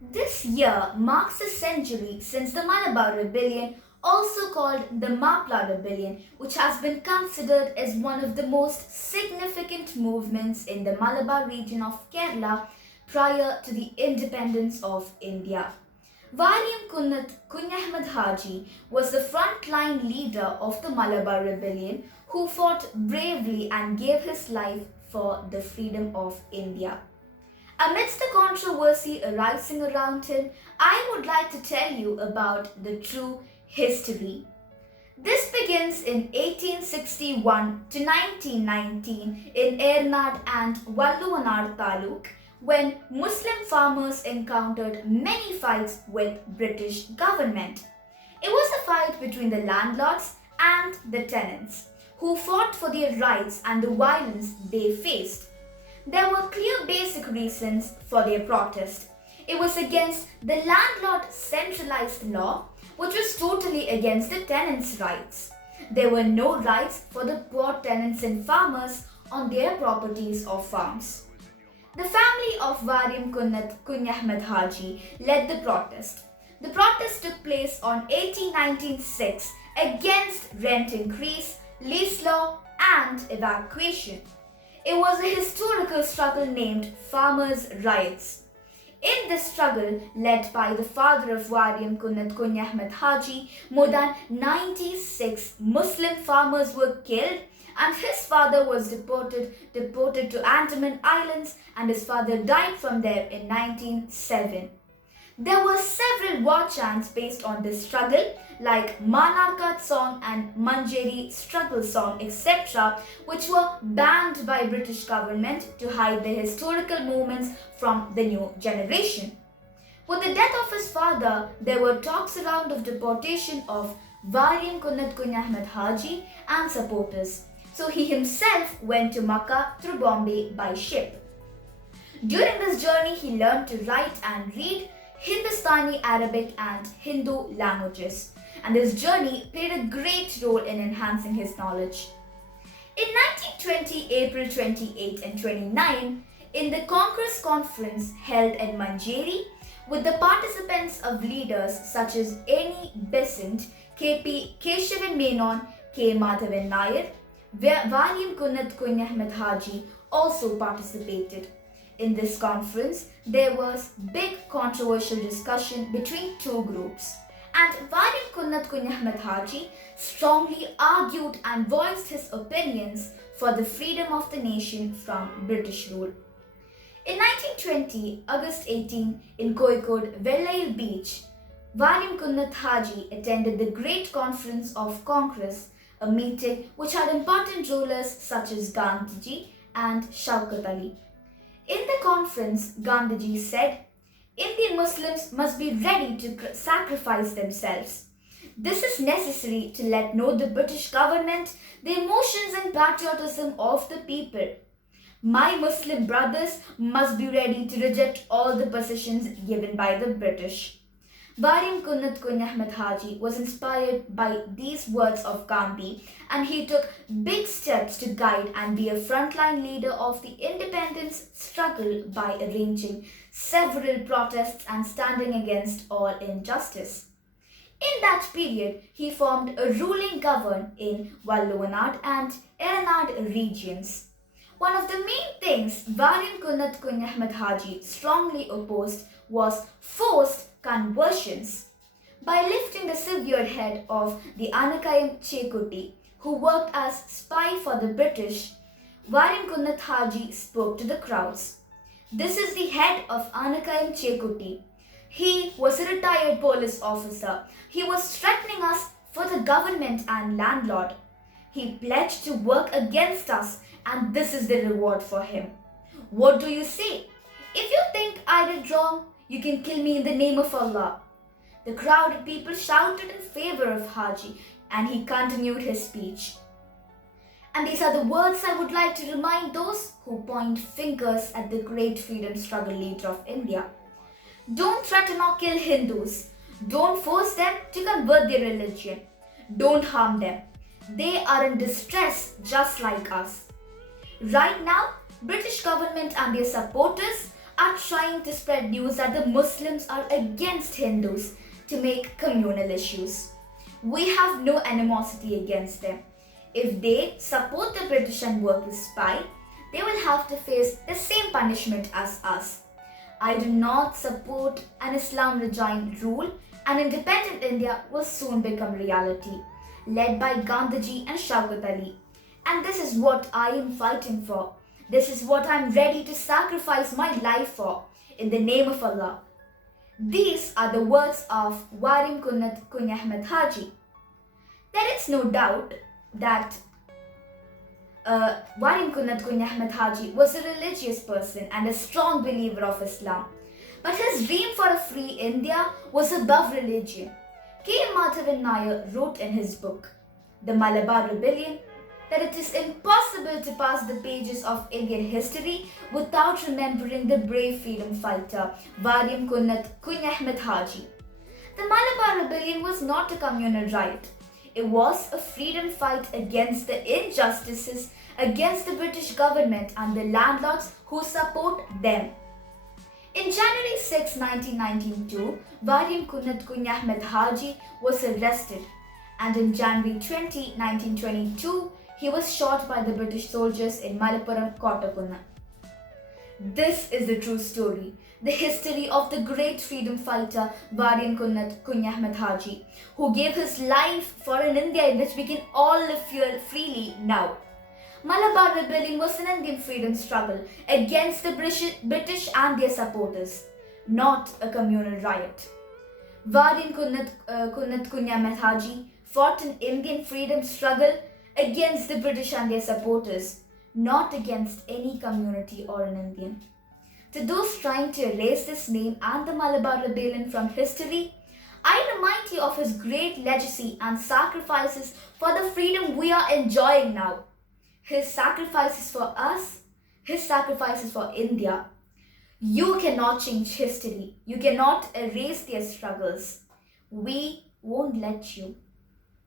This year marks a century since the Malabar Rebellion, also called the Mapla Rebellion, which has been considered as one of the most significant movements in the Malabar region of Kerala prior to the independence of India. Variyam Kunnath Kunzhahammed Haji was the frontline leader of the Malabar Rebellion who fought bravely and gave his life for the freedom of India. Amidst the controversy arising around him, I would like to tell you about the true history. This begins in 1861 to 1919 in Ernad and Valluvanar Taluk when Muslim farmers encountered many fights with British government. It was a fight between the landlords and the tenants who fought for their rights and the violence they faced. There were clear basic reasons for their protest. It was against the landlord centralized law, which was totally against the tenants' rights. There were no rights for the poor tenants and farmers on their properties or farms. The family of Variyam Kunnath Kunzhahammed Haji led the protest. The protest took place on 1896 against rent increase, lease law, and evacuation. It was a historical struggle named Farmers' Riots. In this struggle, led by the father of Variyam Kunnath Kunzhahammed Haji, more than 96 Muslim farmers were killed and his father was deported to Andaman Islands and his father died from there in 1907. There were several war chants based on this struggle like Manarkat song and Manjeri struggle song etc. which were banned by British government to hide the historical moments from the new generation. With the death of his father, there were talks around of deportation of Variyam Kunnath Kunzhahammed Haji and supporters. So he himself went to Makkah through Bombay by ship. During this journey, he learned to write and read Hindustani, Arabic and Hindu languages, and this journey played a great role in enhancing his knowledge. In 1920, April 28 and 29, in the Congress Conference held at Manjeri, with the participants of leaders such as Eni Besant, K.P. Keshavan Menon, K. Madhavan Nair, Variyam Kunnath Kunzhahammed Haji also participated. In this conference, there was big controversial discussion between two groups, and Variyam Kunnath Kunzhahammed Haji strongly argued and voiced his opinions for the freedom of the nation from British rule. In 1920, August 18, in Kozhikode, Vellayil Beach, Variyam Kunnath Haji attended the Great Conference of Congress, a meeting which had important rulers such as Gandhiji and Shaukat Ali. In the conference, Gandhiji said, Indian Muslims must be ready to sacrifice themselves. This is necessary to let know the British government the emotions and patriotism of the people. My Muslim brothers must be ready to reject all the positions given by the British. Variyam Kunnath Kunzhahammed Haji was inspired by these words of Gandhi and he took big steps to guide and be a frontline leader of the independence struggle by arranging several protests and standing against all injustice. In that period, he formed a ruling government in Valluvanad and Eranad regions. One of the main things Variyam Kunnath Kunzhahammed Haji strongly opposed was forced conversions. By lifting the severed head of the Anakayam Chekuti, who worked as spy for the British, Variyam Kunnath Haji spoke to the crowds. This is the head of Anakayam Chekuti. He was a retired police officer. He was threatening us for the government and landlord. He pledged to work against us and this is the reward for him. What do you say? If you think I did wrong, you can kill me in the name of Allah. The crowded people shouted in favor of Haji and he continued his speech. And these are the words I would like to remind those who point fingers at the great freedom struggle leader of India. Don't threaten or kill Hindus. Don't force them to convert their religion. Don't harm them. They are in distress just like us. Right now, British government and their supporters are trying to spread news that the Muslims are against Hindus to make communal issues. We have no animosity against them. If they support the British and work as spy, they will have to face the same punishment as us. I do not support an Islam regime rule, and independent India will soon become reality, led by Gandhiji and Shaukat Ali. And this is what I am fighting for. This is what I am ready to sacrifice my life for, in the name of Allah. These are the words of Variyam Kunnath Kunzhahammed Haji. There is no doubt that Variyam Kunnath Kunzhahammed Haji was a religious person and a strong believer of Islam. But his dream for a free India was above religion. K. Madhavan Nair wrote in his book, The Malabar Rebellion, that it is impossible to pass the pages of Indian history without remembering the brave freedom fighter Variyam Kunnath Kunzhahammed Haji. The Malabar Rebellion was not a communal riot. It was a freedom fight against the injustices, against the British government and the landlords who support them. In January 6, 1992, Variyam Kunnath Kunzhahammed Haji was arrested, and in January 20, 1922, he was shot by the British soldiers in Malabar, Kottakunna. This is the true story, the history of the great freedom fighter Variyam Kunnath Kunzhahammed Haji, who gave his life for an India in which we can all live freely now. Malabar Rebellion was an Indian freedom struggle against the British and their supporters, not a communal riot. Variyam Kunnath Kunzhahammed Haji fought an Indian freedom struggle against the British and their supporters, not against any community or an Indian. To those trying to erase this name and the Malabar Rebellion from history, I remind you of his great legacy and sacrifices for the freedom we are enjoying now. His sacrifices for us, his sacrifices for India. You cannot change history. You cannot erase their struggles. We won't let you.